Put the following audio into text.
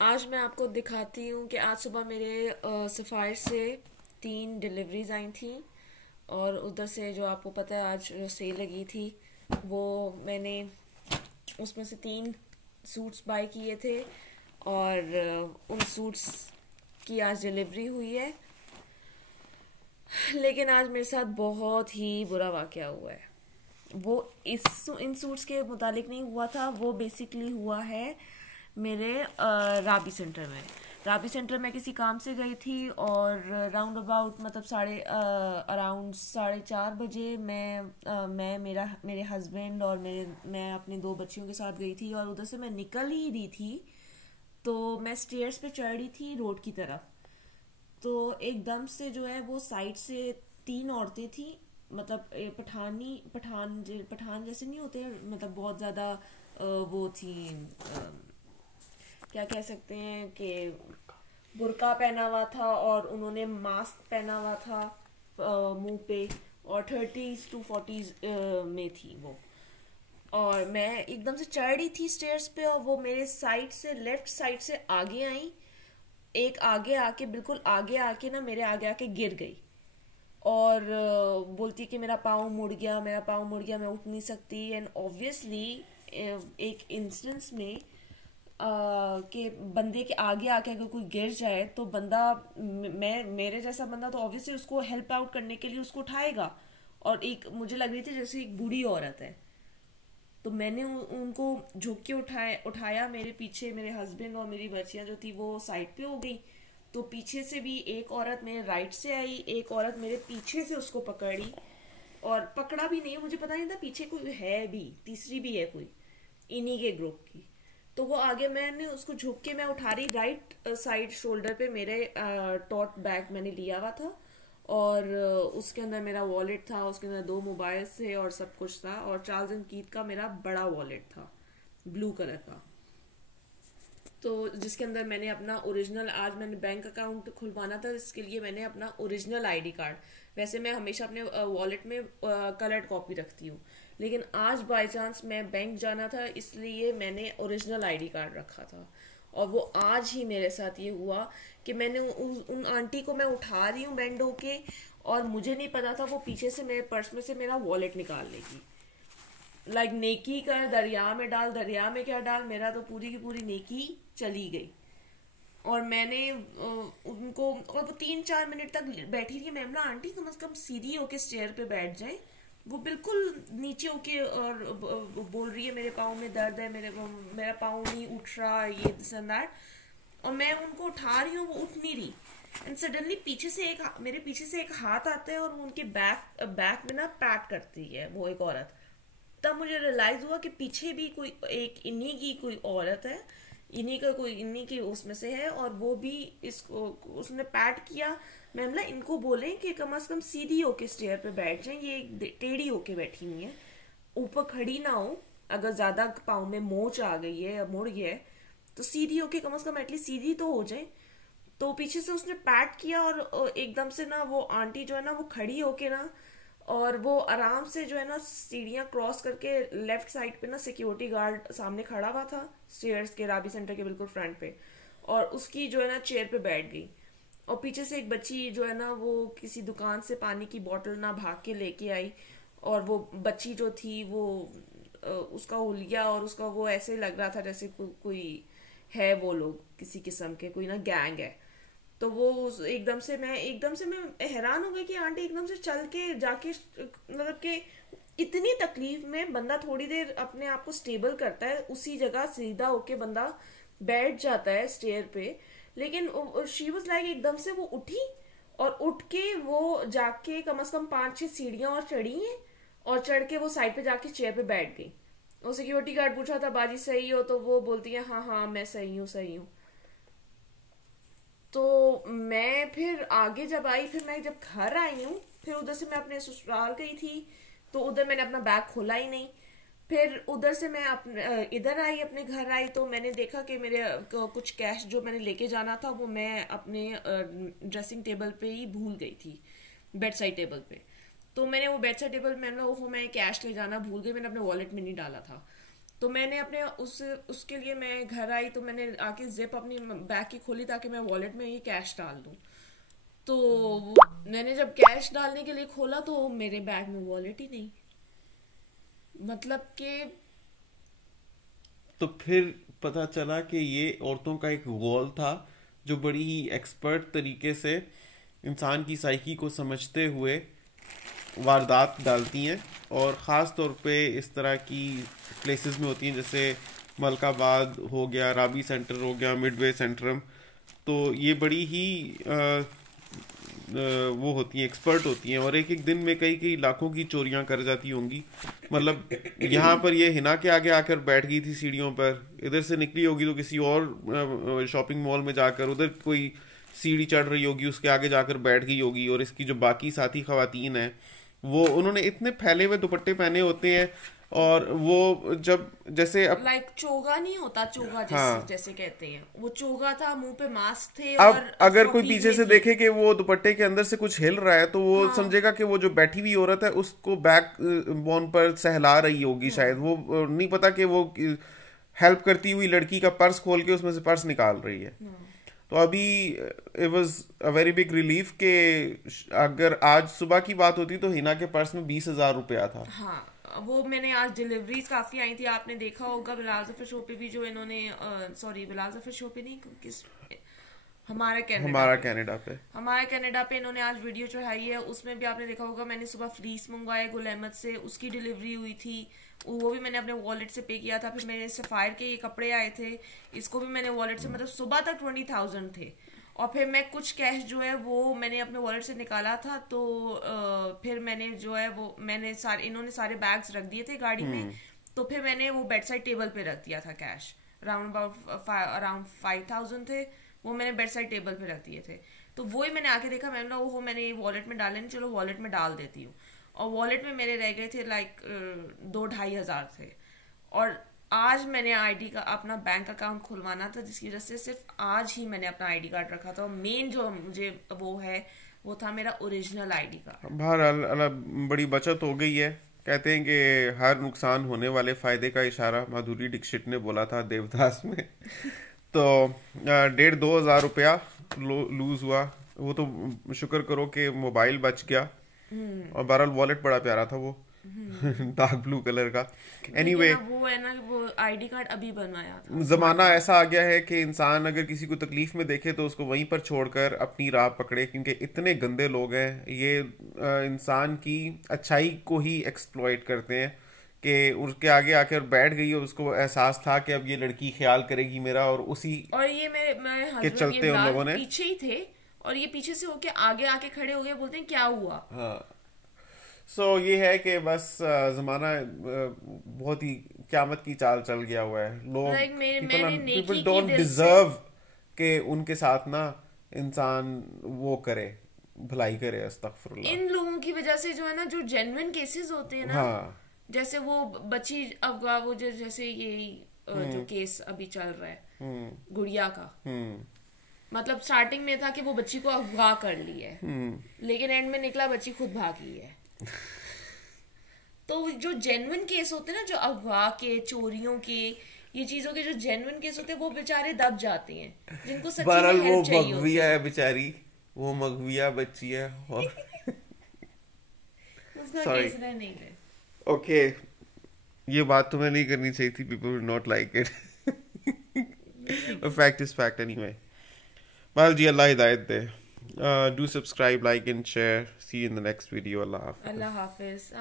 आज मैं आपको दिखाती हूँ कि आज सुबह मेरे सफ़ायर से 3 डिलीवरीज आई थी। और उधर से जो आपको पता है आज जो सेल लगी थी वो मैंने उसमें से 3 सूट्स बाय किए थे। और उन सूट्स की आज डिलीवरी हुई है। लेकिन आज मेरे साथ बहुत ही बुरा वाक़या हुआ है। वो इस इन सूट्स के मुतालिक नहीं हुआ था, वो बेसिकली हुआ है मेरे राबी सेंटर में। राबी सेंटर में किसी काम से गई थी और राउंड अबाउट मतलब अराउंड 4:30 बजे मैं मेरे हस्बैंड और मैं अपने 2 बच्चियों के साथ गई थी। और उधर से मैं निकल ही रही थी तो मैं स्टेयर्स पे चढ़ रही थी रोड की तरफ। तो एकदम से जो है वो साइड से 3 औरतें थी। मतलब पठान जैसे नहीं होते, मतलब बहुत ज्यादा वो थी, क्या कह सकते हैं कि बुर्का पहना हुआ था और उन्होंने मास्क पहना हुआ था मुंह पे। और 30s to 40s में थी वो। और मैं एकदम से चढ़ रही थी स्टेयर्स पे और वो मेरे साइड से लेफ्ट साइड से आगे आई। एक आगे आके बिल्कुल आगे आके ना मेरे आगे आके गिर गई। और बोलती कि मेरा पाँव मुड़ गया, मेरा पाँव मुड़ गया, मैं उठ नहीं सकती। एंड ऑब्वियसली एक इंस्टेंस में कि बंदे के आगे आके अगर कोई गिर जाए तो बंदा मैं मेरे जैसा बंदा तो ऑब्वियसली उसको हेल्प आउट करने के लिए उसको उठाएगा। और एक मुझे लग रही थी जैसे एक बूढ़ी औरत है। तो मैंने उनको झुक के उठाया। मेरे पीछे मेरे हस्बैंड और मेरी बच्चियां जो थी वो साइड पे हो गई। तो पीछे से भी एक औरत मेरे राइट से आई, एक औरत मेरे पीछे से उसको पकड़ी। और पकड़ा भी नहीं, मुझे पता नहीं था पीछे कोई है भी, तीसरी भी है कोई इन्हीं के ग्रुप की। तो वो आगे मैंने उसको झुक के मैं उठा रही, राइट साइड शोल्डर पे मेरे टॉट बैग मैंने लिया हुआ था। और उसके अंदर मेरा वॉलेट था, उसके अंदर 2 मोबाइल थे और सब कुछ था। और चार्ल्स एंड कीथ का मेरा बड़ा वॉलेट था, ब्लू कलर का। तो जिसके अंदर मैंने अपना ओरिजिनल, आज मैंने बैंक अकाउंट खुलवाना था, इसके लिए मैंने अपना ओरिजिनल आईडी कार्ड, वैसे मैं हमेशा अपने वॉलेट में कलर्ड कॉपी रखती हूँ, लेकिन आज बाय चांस मैं बैंक जाना था इसलिए मैंने ओरिजिनल आईडी कार्ड रखा था। और वो आज ही मेरे साथ ये हुआ कि मैंने उन आंटी को मैं उठा रही हूँ बैंड होके। और मुझे नहीं पता था वो पीछे से मेरे पर्स में से मेरा वॉलेट निकाल लेगी। लाइक नेकी कर दरिया में डाल, दरिया में क्या डाल, मेरा तो पूरी की पूरी नेकी चली गई। और मैंने उनको, और वो 3-4 मिनट तक बैठी रही, मैम ना आंटी कम से कम सीधी होके स्टेयर पे बैठ जाए। वो बिल्कुल नीचे होके और बोल रही है मेरे पाँव में दर्द है, मेरा पाँव नहीं उठ रहा, ये दिस एंड दैट। और मैं उनको उठा रही हूँ, वो उठ नहीं रही। एंड सडनली मेरे पीछे से एक हाथ आता है और वो उनके बैक बैक में ना पैट करती है वो एक औरत। तब मुझे रियलाइज हुआ कि पीछे भी कोई एक इन्हीं की कोई औरत है, इन्हीं की उसमें से है। और वो भी इसको उसने पैट किया। मैम ना इनको बोले कि कम से कम सीधी होके स्टेयर पे बैठ जाए, ये टेढ़ी होके बैठी हुई है, ऊपर खड़ी ना हो। अगर ज्यादा पाँव में मोच आ गई है या मुड़ गया है तो सीधी होके कम से कम एटलीस्ट सीधी तो हो जाए। तो पीछे से उसने पैट किया और एकदम से ना वो आंटी जो है ना वो खड़ी होके ना, और वो आराम से जो है ना सीढ़ियाँ क्रॉस करके लेफ्ट साइड पे ना सिक्योरिटी गार्ड सामने खड़ा हुआ था स्टेयर्स के, राबी सेंटर के बिल्कुल फ्रंट पे। और उसकी जो है ना चेयर पे बैठ गई। और पीछे से एक बच्ची जो है ना वो किसी दुकान से पानी की बोतल ना भाग के लेके आई। और वो बच्ची जो थी वो उसका हुलिया और उसका वो ऐसे लग रहा था जैसे कोई है, वो लोग किसी किस्म के कोई ना गैंग है। तो वो एकदम से मैं हैरान हो गई कि आंटी एकदम से चल के जाके, मतलब कि इतनी तकलीफ में बंदा थोड़ी देर अपने आप को स्टेबल करता है, उसी जगह सीधा होके बंदा बैठ जाता है स्टेयर पे। लेकिन शी वाज लाइक एकदम से वो उठी और उठ के वो जाके कम से कम 5-6 सीढ़ियां और चढ़ी हैं। और चढ़ के वो साइड पे जाके चेयर पे बैठ गई। और सिक्योरिटी गार्ड पूछा था बाजी सही हो, तो वो बोलती है हाँ हाँ मैं सही हूँ सही हूँ। तो मैं फिर आगे जब आई, फिर मैं जब घर आई हूँ, फिर उधर से मैं अपने ससुराल गई थी। तो उधर मैंने अपना बैग खोला ही नहीं। फिर उधर से मैं अपने इधर आई, अपने घर आई, तो मैंने देखा कि मेरे कुछ कैश जो मैंने लेके जाना था वो मैं अपने ड्रेसिंग टेबल पे ही भूल गई थी, बेड साइड टेबल पे। तो मैंने वो बेड साइड टेबल में वो मैं कैश ले जाना भूल गई, मैंने अपने वॉलेट में नहीं डाला था। तो मैंने अपने उसके लिए मैं घर आई तो मैंने आके जिप अपनी बैग की खोली ताकि मैं वॉलेट में ये कैश डाल दूं। तो मैंने जब कैश डालने के लिए खोला तो मेरे बैग में वॉलेट ही नहीं। मतलब कि तो फिर पता चला कि ये औरतों का एक गोल था जो बड़ी ही एक्सपर्ट तरीके से इंसान की साइकी को समझते हुए वारदात डालती हैं, और ख़ास तौर पे इस तरह की प्लेसेस में होती हैं, जैसे मलकाबाद हो गया, राबी सेंटर हो गया, मिडवे सेंट्रम। तो ये बड़ी ही वो होती हैं, एक्सपर्ट होती हैं, और एक एक दिन में कई कई लाखों की चोरियां कर जाती होंगी। मतलब यहाँ पर ये हिना के आगे आकर बैठ गई थी सीढ़ियों पर, इधर से निकली होगी तो किसी और शॉपिंग मॉल में जाकर उधर कोई सीढ़ी चढ़ रही होगी, उसके आगे जाकर बैठ गई होगी, और इसकी जो बाकी साथी खवातीन हैं वो उन्होंने इतने फैले हुए दुपट्टे पहने होते हैं, और वो जब जैसे लाइक चोगा नहीं होता, चोगा हाँ, जैसे कहते हैं, वो चोगा था, मुंह पे मास्क थे अब और अगर कोई फ्रॉकीज पीछे में से थी। देखे कि वो दुपट्टे के अंदर से कुछ हिल रहा है तो वो हाँ समझेगा कि वो जो बैठी हुई औरत है उसको बैक बोन पर सहला रही होगी, हाँ शायद वो नहीं पता कि वो हेल्प करती हुई लड़की का पर्स खोल के उसमें से पर्स निकाल रही है। हाँ तो अभी it was a very big relief कि अगर आज सुबह की बात होती तो हिना के पर्स में 20,000 रुपया था। हाँ। वो मैंने आज डिलीवरीज काफी आई थी, आपने देखा होगा बिलाल जफर शो पे भी, जो इन्होंने सॉरी बिलाल जफर शो पे नहीं, किस हमारा कनाडा हमारा पे, कनाडा पे। हमारे कनाडा पे इन्होंने आज वीडियो चढ़ाई है। उसमें भी आपने देखा होगा मैंने सुबह फ्लीस मंगवाया गुल अहमद से, उसकी डिलीवरी हुई थी, वो भी मैंने अपने वॉलेट से पे किया था। फिर मेरे सफायर के ये कपड़े आए थे, इसको भी मैंने वॉलेट से, मतलब सुबह तक 20,000 थे। और फिर मैं कुछ कैश जो है वो मैंने अपने वॉलेट से निकाला था, तो फिर मैंने जो है वो मैंने सारे, इन्होंने सारे बैग्स रख दिए थे गाड़ी में, तो फिर मैंने वो बेड साइड टेबल पे रख दिया था कैश, अराउंड 5,000 थे, वो मैंने बेड साइड टेबल पे रख दिए थे। तो वही मैंने आके देखा, मैंने बोला वो मैंने वॉलेट में डाले नहीं, चलो वॉलेट में डाल देती हूँ। और वॉलेट में मेरे रह गए थे लाइक 2-2,500 थे। और आज मैंने आईडी का अपना बैंक अकाउंट खुलवाना था, जिसकी वजह से सिर्फ आज ही मैंने अपना आईडी कार्ड रखा था। और मेन जो मुझे वो है वो था मेरा ओरिजिनल आईडी कार्ड। बहरहाल अल्लाह बड़ी बचत हो गई है। कहते हैं कि हर नुकसान होने वाले फायदे का इशारा माधुरी दीक्षित ने बोला था देवदास में। तो 1,500-2,000 रुपया लूज हुआ। वो तो शुक्र करो कि मोबाइल बच गया, और बहरहाल वॉलेट बड़ा प्यारा था वो डार्क ब्लू कलर का। एनीवे लेकिन अब वो है ना, वो आईडी कार्ड अभी बनवाया था, स्मार्ट जमाना कार्ड। ऐसा आ गया है कि इंसान अगर किसी को तकलीफ में देखे तो उसको वहीं पर छोड़कर अपनी राह पकड़े, क्योंकि इतने गंदे लोग हैं ये इंसान की अच्छाई को ही एक्सप्लॉइट करते हैं। कि उसके आगे आकर बैठ गई और उसको एहसास था कि अब ये लड़की ख्याल करेगी मेरा, और उसी और ये मेरे के हस्बैंड ये चलते उन बिलाल लोगों ने पीछे ही थे, और ये पीछे से होके आगे आके खड़े हो गए, बोलते हैं क्या हुआ। हाँ। सो ये है कि बस जमाना बहुत ही क्यामत की चाल चल गया हुआ है। लोग लाइक पीपल मैंने नेकी की डोंट दिल से, डिजर्व कि उनके साथ ना इंसान वो करे, भलाई करे, अस्तगफुरुल्लाह। इन लोगों की वजह से जो है ना, जो जेन्युइन केसेस होते हैं ना, हाँ। जैसे वो बच्ची अगवा, वो जो जैसे ये जो केस अभी चल रहा है गुड़िया का, मतलब स्टार्टिंग में था कि वो बच्ची को अगवा कर ली है, लेकिन एंड में निकला बच्ची खुद भागी है। तो जो जेन्युइन केस होते हैं ना, जो अगवा के, चोरियों के, ये चीजों के जो जेन्युइन केस होते हैं, वो बेचारे दब जाते हैं, जिनको सच्ची में बहरहाल वो हेल्प चाहिए होती मगविया है। है बेचारी, वो मगविया बच्ची है। और उसका सॉरी, केस रह नहीं रहे। ओके, ये बात तुम्हें नहीं करनी चाहिए थी, people will not like it. Fact is fact anyway. well जी, अल्लाह हिदायत दे। Do subscribe, like and share. See you in the next video. Allah Hafiz. Allah Hafiz.